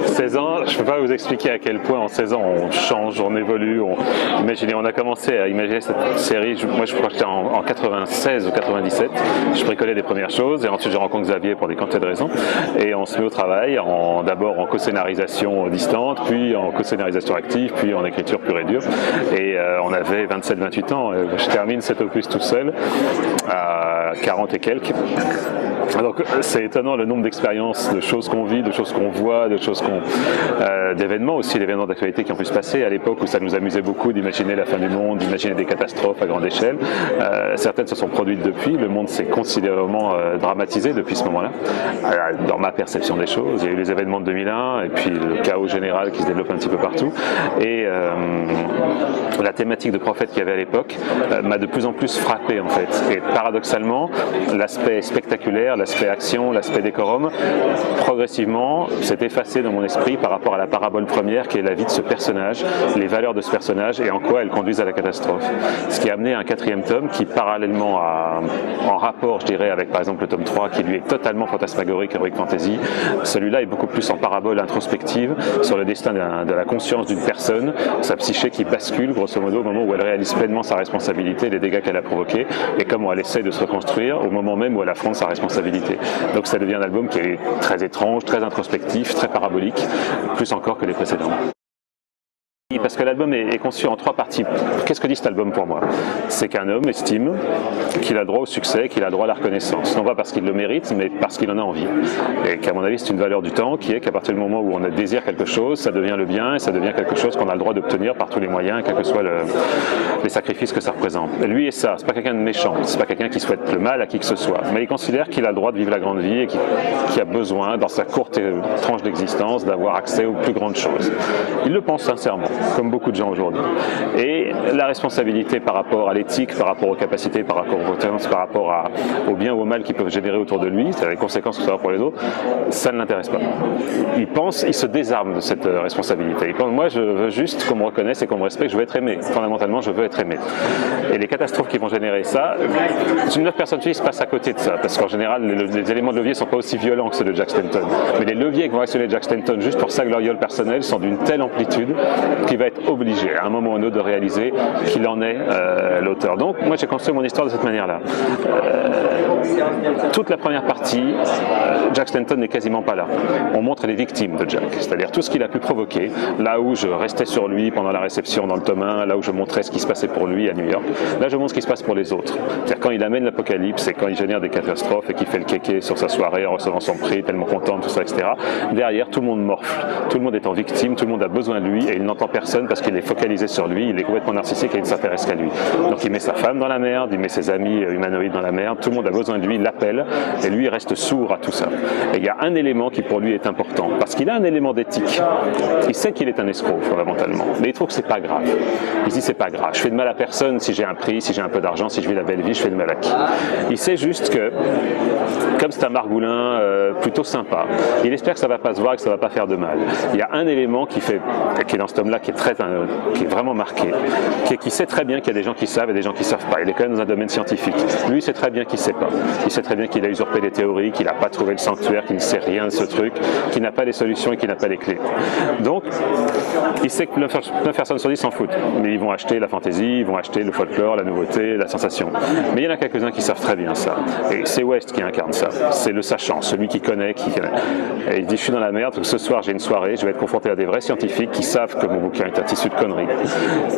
16 ans, je ne peux pas vous expliquer à quel point en 16 ans on change, on évolue. Imaginez, on a commencé à imaginer cette série, moi je crois que j'étais en 96 ou 97, je bricolais des premières choses et ensuite je rencontre Xavier pour des quantités de raisons et on se met au travail, d'abord en co-scénarisation distante, puis en co-scénarisation active, puis en écriture pure et dure et on avait 27-28 ans, je termine cet opus tout seul à 40 et quelques. Donc c'est étonnant le nombre d'expériences, de choses qu'on vit, de choses qu'on voit, d'événements aussi, d'événements d'actualité qui ont pu se passer à l'époque où ça nous amusait beaucoup d'imaginer la fin du monde, d'imaginer des catastrophes à grande échelle. Certaines se sont produites depuis, le monde s'est considérablement dramatisé depuis ce moment-là, dans ma perception des choses. Il y a eu les événements de 2001 et puis le chaos général qui se développe un petit peu partout. Et la thématique de prophète qu'il y avait à l'époque m'a de plus en plus frappé en fait. Et paradoxalement, l'aspect spectaculaire, l'aspect action, l'aspect décorum, progressivement s'est effacé dans mon esprit par rapport à la parabole première qui est la vie de ce personnage, les valeurs de ce personnage et en quoi elles conduisent à la catastrophe. Ce qui a amené à un 4e tome qui, parallèlement en rapport, je dirais, avec par exemple le tome 3 qui lui est totalement fantasmagorique, heroic fantasy, celui-là est beaucoup plus en parabole introspective sur le destin de la conscience d'une personne, sa psyché qui bascule grosso modo au moment où elle réalise pleinement sa responsabilité, les dégâts qu'elle a provoqués et comment elle essaie de se reconstruire au moment même où elle affronte sa responsabilité. Donc ça devient un album qui est très étrange, très introspectif, très parabolique, plus encore que les précédents. Parce que l'album est conçu en 3 parties. Qu'est-ce que dit cet album pour moi? C'est qu'un homme estime qu'il a droit au succès, qu'il a droit à la reconnaissance. Non pas parce qu'il le mérite, mais parce qu'il en a envie. Et qu'à mon avis, c'est une valeur du temps qui est qu'à partir du moment où on désire quelque chose, ça devient le bien et ça devient quelque chose qu'on a le droit d'obtenir par tous les moyens, quels que soient les sacrifices que ça représente. Et lui est ça, c'est pas quelqu'un de méchant, c'est pas quelqu'un qui souhaite le mal à qui que ce soit, mais il considère qu'il a le droit de vivre la grande vie et qu'il a besoin, dans sa courte tranche d'existence, d'avoir accès aux plus grandes choses. Il le pense sincèrement, comme beaucoup de gens aujourd'hui. Et la responsabilité par rapport à l'éthique, par rapport aux capacités, par rapport aux compétences, par rapport au bien ou au mal qu'ils peuvent générer autour de lui, c'est-à-dire les conséquences que ça aura pour les autres, ça ne l'intéresse pas. Il se désarme de cette responsabilité. Il pense, moi je veux juste qu'on me reconnaisse et qu'on me respecte, je veux être aimé. Fondamentalement, je veux être aimé. Et les catastrophes qui vont générer ça, une autre personne se passe à côté de ça, parce qu'en général, les éléments de levier ne sont pas aussi violents que ceux de Jack Stanton. Mais les leviers que vont actionner Jack Stanton juste pour sa gloriole personnelle sont d'une telle amplitude qu'il va être obligé à un moment ou à un autre de réaliser qu'il en est l'auteur. Donc moi j'ai construit mon histoire de cette manière-là. Toute la première partie, Jack Stanton n'est quasiment pas là. On montre les victimes de Jack, c'est-à-dire tout ce qu'il a pu provoquer, là où je restais sur lui pendant la réception dans le tome 1, là où je montrais ce qui se passait pour lui à New York. Là je montre ce qui se passe pour les autres. C'est-à-dire quand il amène l'apocalypse et quand il génère des catastrophes et qu'il fait le kéké sur sa soirée en recevant son prix, tellement content, tout ça, etc. Derrière, tout le monde morfle. Tout le monde est en victime, tout le monde a besoin de lui et il n'entend personne parce qu'il est focalisé sur lui, il est complètement narcissique et il ne s'intéresse qu'à lui. Donc il met sa femme dans la merde, il met ses amis humanoïdes dans la merde, tout le monde a besoin de lui, il l'appelle et lui il reste sourd à tout ça. Et il y a un élément qui pour lui est important, parce qu'il a un élément d'éthique. Il sait qu'il est un escroc fondamentalement, mais il trouve que c'est pas grave. Il dit c'est pas grave, je fais de mal à personne si j'ai un prix, si j'ai un peu d'argent, si je vis la belle vie, je fais de mal à qui. Il sait juste que, comme c'est un margoulin plutôt sympa, il espère que ça va pas se voir et que ça va pas faire de mal. Il y a un élément qui est dans cet homme-là qui est vraiment marqué, qui sait très bien qu'il y a des gens qui savent et des gens qui savent pas. Il est quand même dans un domaine scientifique. Lui, il sait très bien qu'il sait pas. Il sait très bien qu'il a usurpé les théories, qu'il n'a pas trouvé le sanctuaire, qu'il ne sait rien de ce truc, qu'il n'a pas les solutions et qu'il n'a pas les clés. Donc, il sait que 9 personnes sur 10 s'en foutent. Mais ils vont acheter la fantaisie, ils vont acheter le folklore, la nouveauté, la sensation. Mais il y en a quelques-uns qui savent très bien ça. Et c'est West qui incarne ça. C'est le sachant, celui qui connaît, Et il dit, je suis dans la merde, ce soir j'ai une soirée, je vais être confronté à des vrais scientifiques qui savent que mon bouquin est un tissu de conneries.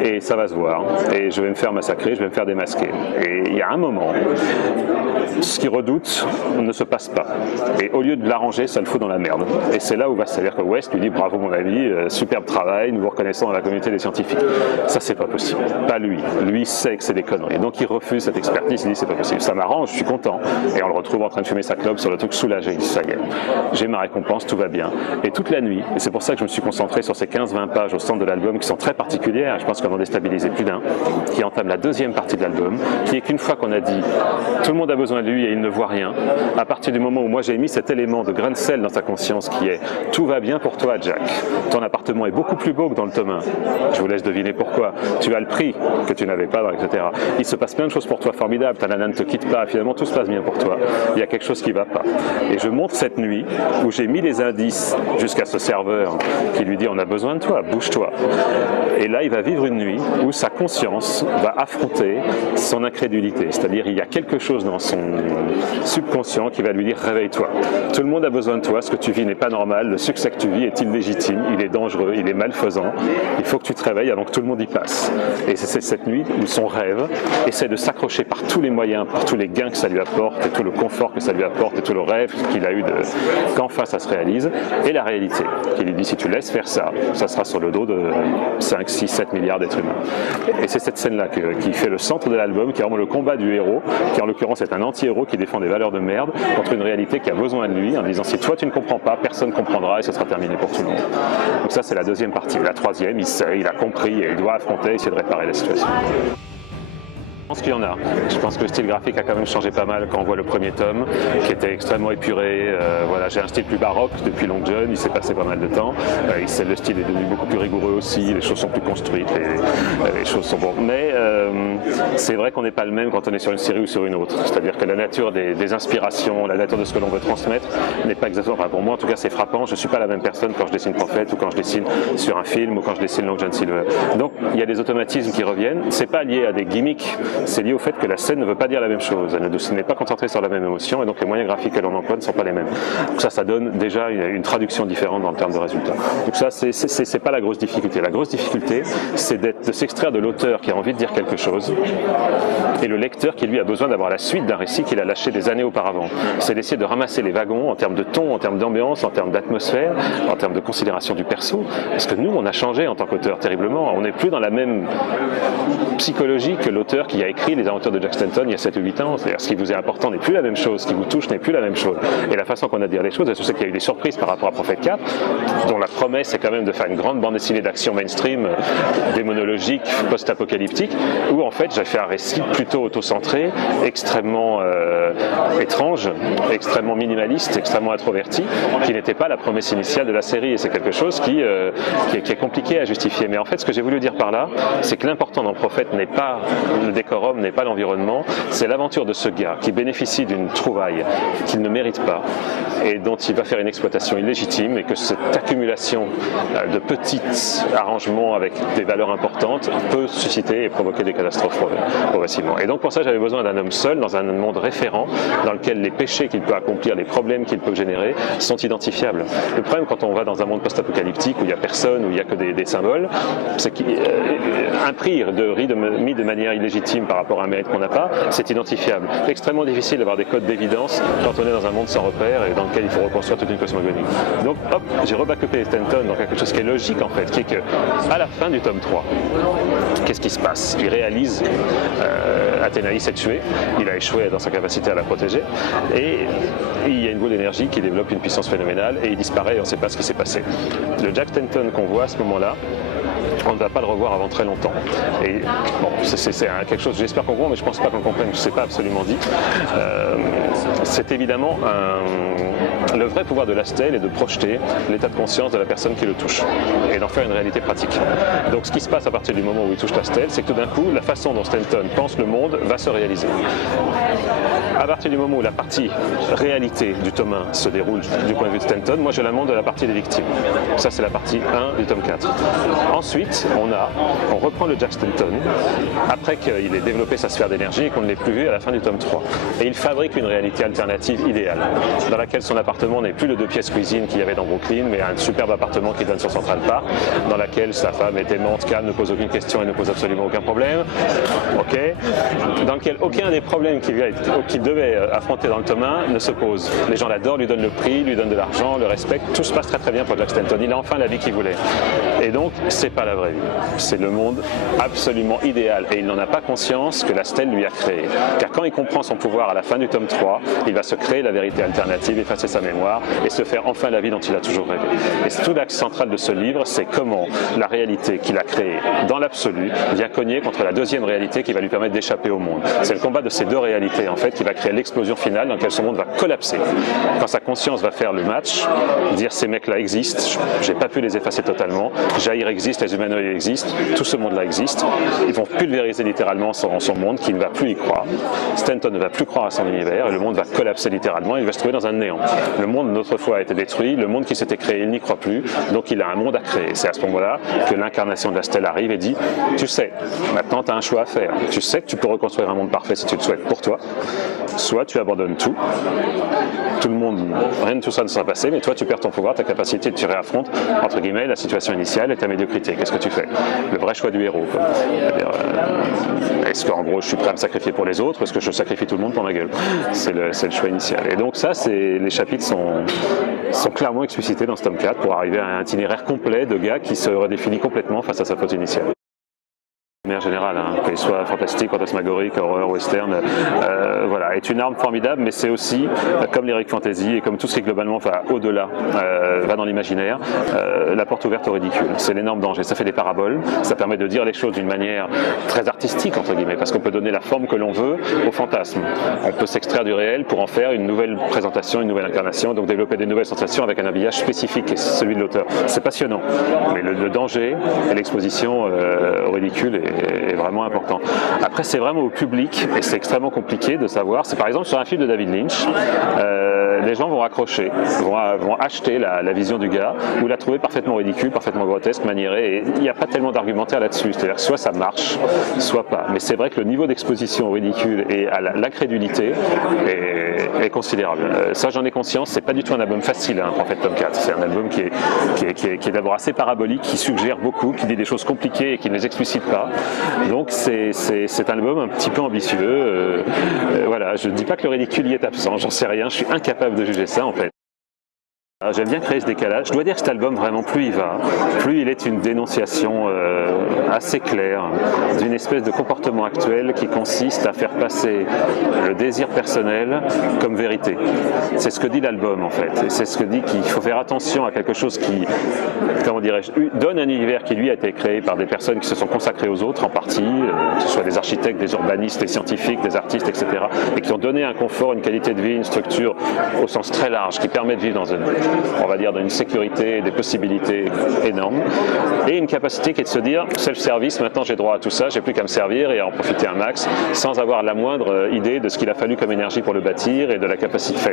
Et ça va se voir. Et je vais me faire massacrer, je vais me faire démasquer. Et il y a un moment, ce qu'il redoute ne se passe pas. Et au lieu de l'arranger, ça le fout dans la merde. Et c'est là où va se dire que West lui dit, bravo mon ami, superbe travail, nous vous reconnaissons dans la communauté des scientifiques. Ça c'est pas possible. Pas lui. Lui sait que c'est des conneries. Et donc il refuse cette expertise, il dit c'est pas possible. Ça m'arrange, je suis content. Et on le retrouve en train de fumer sa clope sur le truc soulagé. Il dit ça y est, j'ai ma récompense, tout va bien. Et toute la nuit, et c'est pour ça que je me suis concentré sur ces 15-20 pages au centre de l'album, l'album qui sont très particulières, je pense qu'on en déstabilisé plus d'un, qui entame la deuxième partie de l'album, qui est qu'une fois qu'on a dit tout le monde a besoin de lui et il ne voit rien, à partir du moment où moi j'ai mis cet élément de grain de sel dans sa conscience qui est tout va bien pour toi Jack, ton appartement est beaucoup plus beau que dans le tome 1, je vous laisse deviner pourquoi, tu as le prix que tu n'avais pas, etc. Il se passe plein de choses pour toi formidables, ta nana ne te quitte pas, finalement tout se passe bien pour toi, il y a quelque chose qui ne va pas. Et je montre cette nuit où j'ai mis les indices jusqu'à ce serveur qui lui dit on a besoin de toi, bouge-toi. Et là il va vivre une nuit où sa conscience va affronter son incrédulité, c'est-à-dire il y a quelque chose dans son subconscient qui va lui dire réveille-toi, tout le monde a besoin de toi, ce que tu vis n'est pas normal, le succès que tu vis est illégitime, il est dangereux, il est malfaisant, il faut que tu te réveilles avant que tout le monde y passe. Et c'est cette nuit où son rêve essaie de s'accrocher par tous les moyens, par tous les gains que ça lui apporte et tout le confort que ça lui apporte et tout le rêve qu'il a eu qu'enfin ça se réalise, et la réalité qui lui dit si tu laisses faire ça, ça sera sur le dos de 5, 6, 7 milliards d'êtres humains. Et c'est cette scène-là qui fait le centre de l'album, qui est vraiment le combat du héros, qui en l'occurrence est un anti-héros qui défend des valeurs de merde contre une réalité qui a besoin de lui, en disant si toi tu ne comprends pas, personne ne comprendra et ce sera terminé pour tout le monde. Donc ça c'est la deuxième partie. La troisième, il sait, il a compris et il doit affronter, essayer de réparer la situation. Je pense qu'il y en a. Je pense que le style graphique a quand même changé pas mal quand on voit le premier tome, qui était extrêmement épuré. Voilà, j'ai un style plus baroque depuis Long John, il s'est passé pas mal de temps. Le style est devenu beaucoup plus rigoureux aussi, les choses sont plus construites, les choses sont bonnes. Mais c'est vrai qu'on n'est pas le même quand on est sur une série ou sur une autre. C'est-à-dire que la nature des inspirations, la nature de ce que l'on veut transmettre n'est pas exactement... Enfin, pour moi, en tout cas, c'est frappant. Je ne suis pas la même personne quand je dessine Prophète ou quand je dessine sur un film ou quand je dessine Long John Silver. Donc, il y a des automatismes qui reviennent. C'est pas lié à des gimmicks. C'est lié au fait que la scène ne veut pas dire la même chose, elle n'est pas concentrée sur la même émotion et donc les moyens graphiques que l'on emploie ne sont pas les mêmes. Donc ça donne déjà une traduction différente dans le terme de résultat. Donc ça, c'est pas la grosse difficulté. La grosse difficulté, c'est de s'extraire de l'auteur qui a envie de dire quelque chose et le lecteur qui lui a besoin d'avoir la suite d'un récit qu'il a lâché des années auparavant. C'est d'essayer de ramasser les wagons en termes de ton, en termes d'ambiance, en termes d'atmosphère, en termes de considération du perso. Parce que nous, on a changé en tant qu'auteur terriblement. On n'est plus dans la même psychologie que l'auteur qui a écrit les aventures de Jack Stanton il y a 7 ou 8 ans. C'est-à-dire ce qui vous est important n'est plus la même chose, ce qui vous touche n'est plus la même chose. Et la façon qu'on a de dire les choses, je sais qu'il y a eu des surprises par rapport à Prophète 4, dont la promesse est quand même de faire une grande bande dessinée d'action mainstream, démonologique, post-apocalyptique, où en fait j'ai fait un récit plutôt auto-centré, extrêmement étrange, extrêmement minimaliste, extrêmement introverti, qui n'était pas la promesse initiale de la série. Et c'est quelque chose qui est compliqué à justifier. Mais en fait, ce que j'ai voulu dire par là, c'est que l'important dans Prophète n'est pas le décorum, n'est pas l'environnement, c'est l'aventure de ce gars qui bénéficie d'une trouvaille qu'il ne mérite pas et dont il va faire une exploitation illégitime, et que cette accumulation de petits arrangements avec des valeurs importantes peut susciter et provoquer des catastrophes progressivement. Et donc pour ça, j'avais besoin d'un homme seul dans un monde référent dans lequel les péchés qu'il peut accomplir, les problèmes qu'il peut générer sont identifiables. Le problème quand on va dans un monde post-apocalyptique où il n'y a personne, où il n'y a que des symboles, c'est qu'un prix mis de manière illégitime par rapport à un mérite qu'on n'a pas, c'est identifiable. C'est extrêmement difficile d'avoir des codes d'évidence quand on est dans un monde sans repère et dans lequel il faut reconstruire toute une cosmogonie. Donc hop, j'ai rebackupé Stanton dans quelque chose qui est logique en fait, qui est que à la fin du tome 3, qu'est-ce qui se passe? Il réalise Athénaïs est tuée, il a échoué dans sa capacité à la protéger, et il y a une boule d'énergie qui développe une puissance phénoménale et il disparaît et on ne sait pas ce qui s'est passé. Le Jack Stanton qu'on voit à ce moment-là, on ne va pas le revoir avant très longtemps. Et bon, c'est quelque chose, j'espère qu'on comprend, mais je ne pense pas qu'on comprenne, je ne sais pas absolument dit. C'est évidemment le vrai pouvoir de la stèle est de projeter l'état de conscience de la personne qui le touche et d'en faire une réalité pratique. Donc ce qui se passe à partir du moment où il touche la stèle, c'est que tout d'un coup, la façon dont Stanton pense le monde va se réaliser. À partir du moment où la partie réalité du tome 1 se déroule du point de vue de Stanton, moi je la montre de la partie des victimes. Ça c'est la partie 1 du tome 4. Ensuite, on reprend le Jack Stanton après qu'il ait développé sa sphère d'énergie et qu'on ne l'ait plus vu à la fin du tome 3. Et il fabrique une réalité alternative idéale, dans laquelle son appartement n'est plus le 2 pièces cuisine qu'il y avait dans Brooklyn, mais un superbe appartement qui donne sur Central Park, dans laquelle sa femme est aimante, calme, ne pose aucune question et ne pose absolument aucun problème. Ok, dans lequel aucun des problèmes qu'il devait affronter dans le tome 1 ne se pose. Les gens l'adorent, lui donnent le prix, lui donnent de l'argent, le respectent, tout se passe très très bien pour Jack Stanton. Il a enfin la vie qu'il voulait. Et donc, c'est pas la vraie vie. C'est le monde absolument idéal. Et il n'en a pas conscience que la stèle lui a créé. Car quand il comprend son pouvoir à la fin du tome 3, il va se créer la vérité alternative, effacer sa mémoire. mémoire et se faire enfin la vie dont il a toujours rêvé. Et tout l'axe central de ce livre, c'est comment la réalité qu'il a créée dans l'absolu vient cogner contre la deuxième réalité qui va lui permettre d'échapper au monde. C'est le combat de ces deux réalités en fait qui va créer l'explosion finale dans laquelle son monde va collapser. Quand sa conscience va faire le match, dire ces mecs-là existent, j'ai pas pu les effacer totalement, Jair existe, les humanoïdes existent, tout ce monde-là existe, ils vont pulvériser littéralement son monde qui ne va plus y croire. Stanton ne va plus croire à son univers et le monde va collapser littéralement, il va se trouver dans un néant. Le monde d'autrefois a été détruit, le monde qui s'était créé, il n'y croit plus, donc il a un monde à créer. C'est à ce moment-là que l'incarnation de la stèle arrive et dit « Tu sais, maintenant tu as un choix à faire, tu sais que tu peux reconstruire un monde parfait si tu le souhaites pour toi, soit tu abandonnes tout, tout le monde, rien de tout ça ne sera passé, mais toi tu perds ton pouvoir, ta capacité, tu réaffrontes, entre guillemets, la situation initiale et ta médiocrité. Qu'est-ce que tu fais? Le vrai choix du héros. Est-ce qu'en gros je suis prêt à me sacrifier pour les autres ou est-ce que je sacrifie tout le monde pour ma gueule? C'est le choix initial. Et donc ça, les chapitres sont clairement explicités dans ce tome 4 pour arriver à un itinéraire complet de gars qui se redéfinit complètement face à sa faute initiale. De manière générale, qu'elle soit fantastique, fantasmagorique, horreur, western, voilà, est une arme formidable, mais c'est aussi, comme l'heroic fantasy et comme tout ce qui globalement va au-delà, va dans l'imaginaire, la porte ouverte au ridicule. C'est l'énorme danger. Ça fait des paraboles, ça permet de dire les choses d'une manière très artistique, entre guillemets, parce qu'on peut donner la forme que l'on veut au fantasme. On peut s'extraire du réel pour en faire une nouvelle présentation, une nouvelle incarnation, donc développer des nouvelles sensations avec un habillage spécifique, et celui de l'auteur. C'est passionnant, mais le danger et l'exposition au ridicule est vraiment important. Après, c'est vraiment au public, et c'est extrêmement compliqué de savoir. C'est par exemple sur un film de David Lynch, les gens vont accrocher, vont acheter la vision du gars, ou la trouver parfaitement ridicule, parfaitement grotesque, maniérée, et il n'y a pas tellement d'argumentaire là-dessus. C'est-à-dire soit ça marche, soit pas. Mais c'est vrai que le niveau d'exposition au ridicule et à l'incrédulité est considérable. Ça, j'en ai conscience, c'est pas du tout un album facile, hein, Prophet Tome 4. C'est un album qui est d'abord assez parabolique, qui suggère beaucoup, qui dit des choses compliquées et qui ne les explicite pas. Donc c'est un album un petit peu ambitieux. Voilà, je ne dis pas que le ridicule y est absent, j'en sais rien, je suis incapable de juger ça en fait. J'aime bien créer ce décalage. Je dois dire que cet album, vraiment, plus il va, plus il est une dénonciation assez claire d'une espèce de comportement actuel qui consiste à faire passer le désir personnel comme vérité. C'est ce que dit l'album, en fait. Et c'est ce que dit qu'il faut faire attention à quelque chose qui, comment dirais-je, donne un univers qui, lui, a été créé par des personnes qui se sont consacrées aux autres, en partie, que ce soit des architectes, des urbanistes, des scientifiques, des artistes, etc., et qui ont donné un confort, une qualité de vie, une structure au sens très large, qui permet de vivre dans on va dire, d'une sécurité et des possibilités énormes, et une capacité qui est de se dire self-service, maintenant j'ai droit à tout ça, j'ai plus qu'à me servir et à en profiter un max, sans avoir la moindre idée de ce qu'il a fallu comme énergie pour le bâtir et de la capacité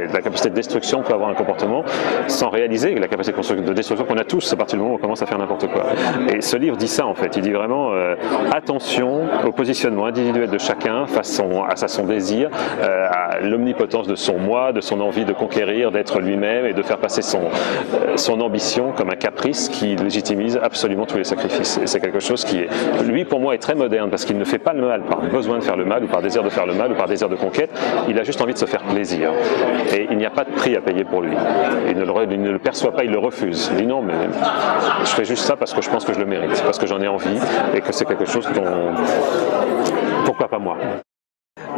de destruction que peut avoir un comportement, sans réaliser la capacité de destruction qu'on a tous à partir du moment où on commence à faire n'importe quoi. Et ce livre dit ça en fait, il dit vraiment attention au positionnement individuel de chacun face à son désir, à l'omnipotence de son moi, de son envie de conquérir, d'être lui-même et de faire passer son ambition comme un caprice qui légitimise absolument tous les sacrifices. Et c'est quelque chose qui, lui, pour moi, est très moderne parce qu'il ne fait pas le mal par besoin de faire le mal ou par désir de faire le mal ou par désir de conquête. Il a juste envie de se faire plaisir. Et il n'y a pas de prix à payer pour lui. Il ne le perçoit pas, il le refuse. Il dit non, mais je fais juste ça parce que je pense que je le mérite, parce que j'en ai envie et que c'est quelque chose dont... Pourquoi pas moi ?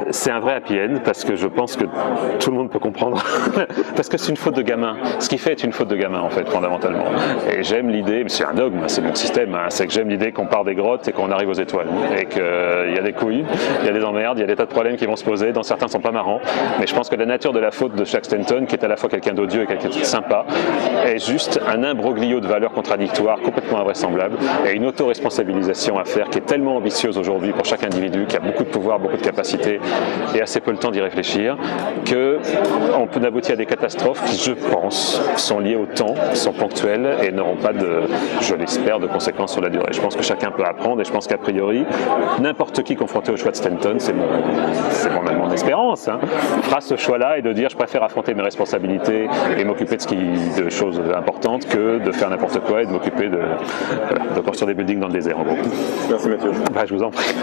C'est un vrai happy end parce que je pense que tout le monde peut comprendre parce que c'est une faute de gamin. Ce qui fait est une faute de gamin en fait fondamentalement. Et j'aime l'idée, c'est un dogme, c'est mon système, hein, c'est que j'aime l'idée qu'on part des grottes et qu'on arrive aux étoiles et qu'il y a des couilles, il y a des emmerdes, il y a des tas de problèmes qui vont se poser, dont certains ne sont pas marrants. Mais je pense que la nature de la faute de Jack Stanton, qui est à la fois quelqu'un d'odieux et quelqu'un de sympa, est juste un imbroglio de valeurs contradictoires complètement invraisemblables et une autoresponsabilisation à faire qui est tellement ambitieuse aujourd'hui pour chaque individu qui a beaucoup de pouvoir, beaucoup de capacités et assez peu le temps d'y réfléchir, qu'on peut aboutir à des catastrophes qui, je pense, sont liées au temps, sont ponctuelles et n'auront pas de, je l'espère, de conséquences sur la durée. Je pense que chacun peut apprendre et je pense qu'a priori, n'importe qui confronté au choix de Stanton, c'est mon espérance, hein, fera ce choix-là et de dire je préfère affronter mes responsabilités et m'occuper de choses importantes que de faire n'importe quoi et de m'occuper de construire des buildings dans le désert en gros. Merci Mathieu. Je vous en prie.